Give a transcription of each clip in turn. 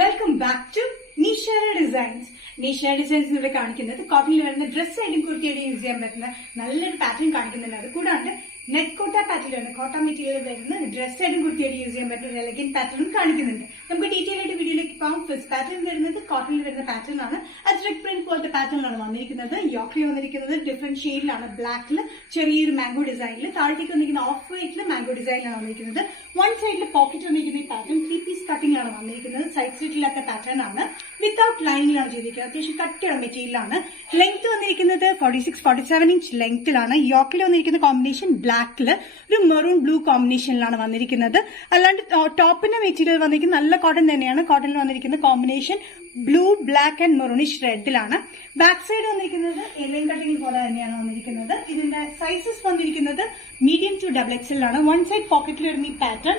Welcome back to Nisha designs. Nisha designs ഇവിടെ കാണിക്കുന്നത് കോട്ടണിൽ വരുന്ന ഡ്രസ് ആയിട്ടും കുർത്തിയായിട്ട് യൂസ് ചെയ്യാൻ പറ്റുന്ന നല്ലൊരു പാറ്റേൺ കാണിക്കുന്നുണ്ട്. അത് കൂടാണ്ട് നെറ്റ് കോട്ട പാറ്റേൺ ആണ്, കോട്ട മെറ്റീരിയൽ വരുന്ന ഡ്രസ് ആയിട്ടും കുർത്തിയായിട്ട് യൂസ് ചെയ്യാൻ പറ്റുന്ന എലഗന്റ് പാറ്റേൺ കാണിക്കുന്നുണ്ട്. നമുക്ക് ഡീറ്റെയിൽ ആയിട്ട് വീഡിയോയിലേക്ക് പോകാം. ഫസ്റ്റ് പാറ്റേൺ വരുന്നത് കോട്ടണിൽ വരുന്ന പാറ്റേൺ ആണ്. അജ്രക് പ്രിന്റ് പോലത്തെ പാറ്റേണിലാണ് വന്നിരിക്കുന്നത്. യോക്കിൽ വന്നിരിക്കുന്നത് ഡിഫറെന്റ് ഷെയ്ഡിലാണ്. ബ്ലാക്കിൽ ചെറിയൊരു മാംഗോ ഡിസൈനിൽ, താഴത്തേക്ക് വന്നിരിക്കുന്ന ഓഫ് വൈറ്റിൽ മാംഗോ ഡിസൈനിലാണ് വന്നിരിക്കുന്നത്. വൺ സൈഡിൽ പോക്കറ്റ് വന്നിരിക്കുന്ന ഈ പാറ്റേൺ 3 പീസ് കട്ടിംഗ് ആണ് വന്നിരിക്കുന്നത്. സൈഡ് സ്ലിറ്റില്ലാത്ത പാറ്റേൺ ആണ്. വിത്തൌട്ട് ലൈനിലാണ് ചെയ്തിരിക്കുന്നത്. അത്യാവശ്യം കട്ടിയുള്ള മെറ്റീരിയലാണ്. ലെങ്ത് വന്നിരിക്കുന്നത് 46-47 ഇഞ്ച് ലെങ്ത്തിലാണ്. യോക്കിൽ വന്നിരിക്കുന്ന കോമ്പിനേഷൻ ബ്ലാക്കിൽ ഒരു മെറൂൺ ബ്ലൂ കോമ്പിനേഷനിലാണ് വന്നിരിക്കുന്നത്. അല്ലാണ്ട് ടോപ്പിന്റെ മെറ്റീരിയൽ വന്നിരിക്കുന്നത് നല്ല കോട്ടൺ തന്നെയാണ്. കോട്ടണിൽ വന്നിരിക്കുന്ന combination blue, black and maroonish റെഡിലാണ്. ബാക്ക് സൈഡ് വന്നിരിക്കുന്നത് എലൈൻ കട്ടിംഗ് പോലെ തന്നെയാണ് വന്നിരിക്കുന്നത്. ഇതിന്റെ സൈസസ് വന്നിരിക്കുന്നത് മീഡിയം ടു XXL ആണ്. വൺ സൈഡ് പോക്കറ്റിൽ വരുന്ന ഈ പാറ്റേൺ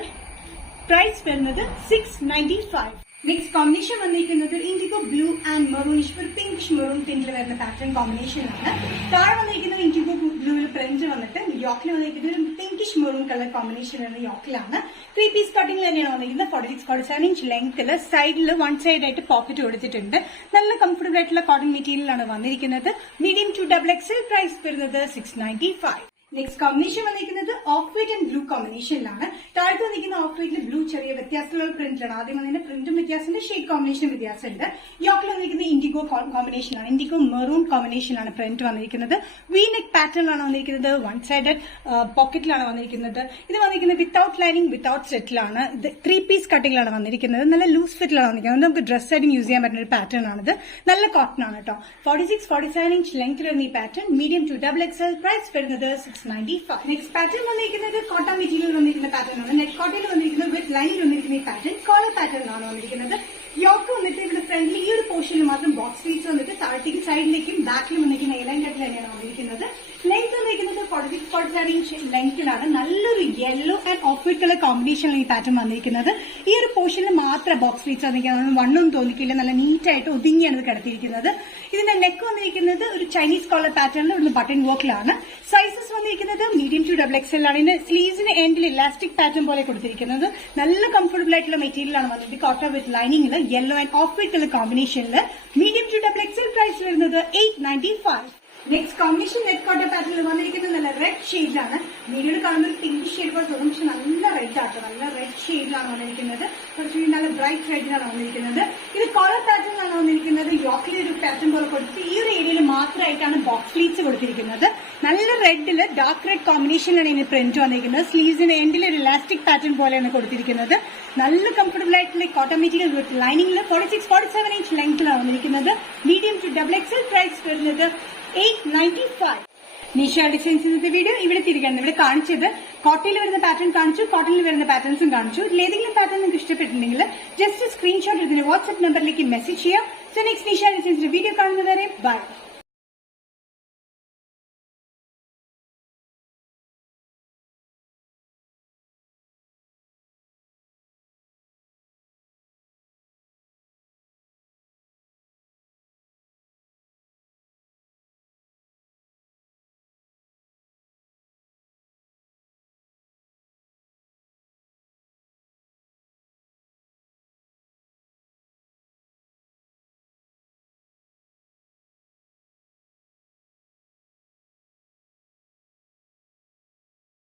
പ്രൈസ് വരുന്നത് 695. നെക്സ്റ്റ് കോമ്പിനേഷൻ വന്നിരിക്കുന്നത് ഇൻഡിഗോ ബ്ലൂ ആൻഡ് മെറൂണിഷ്, ഒരു പിങ്കിഷ് മെറൂൺ പിങ്കിൽ വരുന്ന പാറ്റേൺ കോമ്പിനേഷനാണ്. താഴെ വന്നിരിക്കുന്നത് ഇൻഡിഗോ ബ്ലൂവിൽ പ്രിന്റ് വന്നിട്ട് യോക്കിൽ വന്നിരിക്കുന്നത് ഒരു പിങ്കിഷ് മെറൂൺ കളർ കോമ്പിനേഷൻ വരുന്ന യോക്കിലാണ്. 3 പീസ് കട്ടിംഗ് തന്നെയാണ് വന്നിരിക്കുന്നത്. 46-47 ഇഞ്ച് ലെങ്ത്തിൽ. സൈഡിൽ വൺ സൈഡ് ആയിട്ട് പോക്കറ്റ് കൊടുത്തിട്ടുണ്ട്. നല്ല കംഫർട്ടബിൾ ആയിട്ടുള്ള കോട്ടൺ മെറ്റീരിയലാണ് വന്നിരിക്കുന്നത്. Medium to XXL. പ്രൈസ് വരുന്നത് 695. നെക്സ്റ്റ് കോമ്പിനേഷൻ വന്നിരിക്കുന്നത് ഓഫ് വൈറ്റ് ആൻഡ് ബ്ലൂ കോമ്പിനേഷനിലാണ്. താഴത്ത് വന്നിരിക്കുന്ന ഓഫ് വൈറ്റിൽ ബ്ലൂ ചെറിയ വ്യത്യാസമുള്ള പ്രിന്റിലാണ്. ആദ്യം വന്നതിന്റെ പ്രിന്റും വ്യത്യാസമുണ്ട്, ഷെയ്ഡ് കോമ്പിനേഷനും വ്യത്യാസമുണ്ട്. യോക്കിൽ വന്നിരിക്കുന്ന ഇൻഡിഗോ കോമ്പിനേഷനാണ്. ഇൻഡിഗോ മെറൂൺ കോമ്പിനേഷനാണ് പ്രിന്റ് വന്നിരിക്കുന്നത്. വി നെക്ക് പാറ്റേണിലാണ് വന്നിരിക്കുന്നത്. വൺ സൈഡ് പോക്കറ്റിലാണ് വന്നിരിക്കുന്നത്. ഇത് വന്നിരിക്കുന്നത് വിത്തൌട്ട് ലൈനിങ്, വിത്തൌട്ട് സെറ്റിലാണ്. ഇത് 3 പീസ് കട്ടിങ്ങിലാണ് വന്നിരിക്കുന്നത്. നല്ല ലൂസ് ഫിറ്റിലാണ് വന്നിരിക്കുന്നത്. നമുക്ക് ഡ്രസ് ആയിട്ട് യൂസ് ചെയ്യാൻ പറ്റുന്ന ഒരു പാറ്റേൺ ആണിത്. നല്ല കോട്ടൺ ആണ് കേട്ടോ. 46-47 ഇഞ്ച് ലെങ്ത്തിൽ വരുന്ന ഈ pattern medium to XXL. Price വരുന്നത് 695. നെക്സ്റ്റ് പാറ്റേൺ വന്നിരിക്കുന്നത് കോട്ടൺ മെറ്റീരിയൽ വന്നിരിക്കുന്ന പാറ്റേൺ ആണ്. നെറ്റ് കോട്ടയിൽ വന്നിരിക്കുന്നത് വിത്ത് ലൈനിൽ വന്നിരിക്കുന്ന ഈ പാറ്റേൺ കോളർ പാറ്റേൺ ആണ് വന്നിരിക്കുന്നത്. യോക്ക് വന്നിട്ട് ഇവിടെ ഫ്രണ്ടിൽ ഈ ഒരു പോർഷനിൽ മാത്രം ബോക്സ് പീസ് വന്നിട്ട് താഴത്തേക്ക് സൈഡിലേക്കും ബാക്കിലും വന്നിരിക്കുന്ന എലൈൻ കട്ടിൽ തന്നെയാണ് വന്നിരിക്കുന്നത്. ലെങ്ത് വന്നിരിക്കുന്നത് 46-47 ഇഞ്ച് ലെങ്ത്തിലാണ്. നല്ലൊരു yellow and off white colour കോമ്പിനേഷനിലാണ് ഈ പാറ്റേൺ വന്നിരിക്കുന്നത്. ഈ ഒരു പോർഷനിൽ മാത്രം ബോക്സ് പീസ് വന്നിരിക്കുന്നത്. വണ്ണൊന്നും തോന്നിക്കില്ല. നല്ല നീറ്റായിട്ട് ഒതുങ്ങിയാണ് ഇത് കിടത്തിയിരിക്കുന്നത്. ഇതിന്റെ നെക്ക് വന്നിരിക്കുന്നത് ഒരു ചൈനീസ് കോളർ പാറ്റേണിൽ ഒരു ബട്ടൺ വർക്കിലാണ്. സൈസസ് വന്നിരിക്കുന്നത് മീഡിയം ടു XXL ആണ്. ഇതിന് സ്ലീവ്സിന് എൻഡിൽ ഇലാസ്റ്റിക് പാറ്റേൺ പോലെ കൊടുത്തിരിക്കുന്നത്. നല്ല കംഫർട്ടബിൾ ആയിട്ടുള്ള മെറ്റീരിയൽ ആണ് വന്നിട്ട്. കോട്ടൺ വിത്ത് ലൈനിങ്ങിൽ yellow and off white colour കോമ്പിനേഷനിൽ മീഡിയം ടു XXL. പ്രൈസ് വരുന്നത് 895. നെക്സ്റ്റ് കോമ്പിനേഷൻ നെറ്റ് കോട്ട പാറ്റേണിൽ വന്നിരിക്കുന്നത് നല്ല റെഡ് ഷെയ്ഡിലാണ്. വീഡിയോയിൽ കാണുന്ന പിങ്ക് ഷെയ്ഡ് പോലെ തോന്നും, പക്ഷെ നല്ല റെഡ് ആട്ടോ. നല്ല റെഡ് ഷെയ്ഡിലാണ് വന്നിരിക്കുന്നത്. കുറച്ചുകൂടി നല്ല ബ്രൈറ്റ് റെഡിലാണ് വന്നിരിക്കുന്നത്. ഇത് കോളർ പാറ്റേണിലാണ് വന്നിരിക്കുന്നത്. യോക്കിലെ ഒരു പാറ്റേൺ പോലെ കൊടുത്ത് ഈ ഒരു ഏരിയയിൽ മാത്രമായിട്ടാണ് ബോക്സ് സ്ലീവ്സ് കൊടുത്തിരിക്കുന്നത്. നല്ല റെഡിൽ ഡാർക്ക് റെഡ് കോമ്പിനേഷനിലാണ് ഇതിന് പ്രിന്റ് വന്നിരിക്കുന്നത്. സ്ലീവ്സിന്റെ എൻഡിൽ ഒരു ഇലാസ്റ്റിക് പാറ്റേൺ പോലെയാണ് കൊടുത്തിരിക്കുന്നത്. നല്ല കംഫർട്ടബിൾ ആയിട്ടുള്ള കോട്ടൺ മെറ്റീരിയൽ വിത്ത് ലൈനിങ്ങിൽ 46-47 ഇഞ്ച് ലെങ്ത്തിലാണ് വന്നിരിക്കുന്നത്. Medium to XXL. പ്രൈസ് വരുന്നത് 895. നിഷ ഡിസൈൻസിന്റെ വീഡിയോ ഇവിടെ തിരികെ ഇവിടെ കാണിച്ചത് കോട്ടയിൽ വരുന്ന പാറ്റേൺ കാണിച്ചു, കോട്ടണിൽ വരുന്ന പാറ്റേൺസും കാണിച്ചു. ഇതിലേതെങ്കിലും പാറ്റേൺ നിങ്ങൾക്ക് ഇഷ്ടപ്പെട്ടിട്ടുണ്ടെങ്കിൽ ജസ്റ്റ് സ്ക്രീൻഷോട്ട് ഇതിന് വാട്സ്ആപ്പ് നമ്പറിലേക്ക് മെസ്സേജ് ചെയ്യാം. നെക്സ്റ്റ് നിഷ ഡിസൈൻസിന്റെ വീഡിയോ കാണുന്നവരെ ബൈ.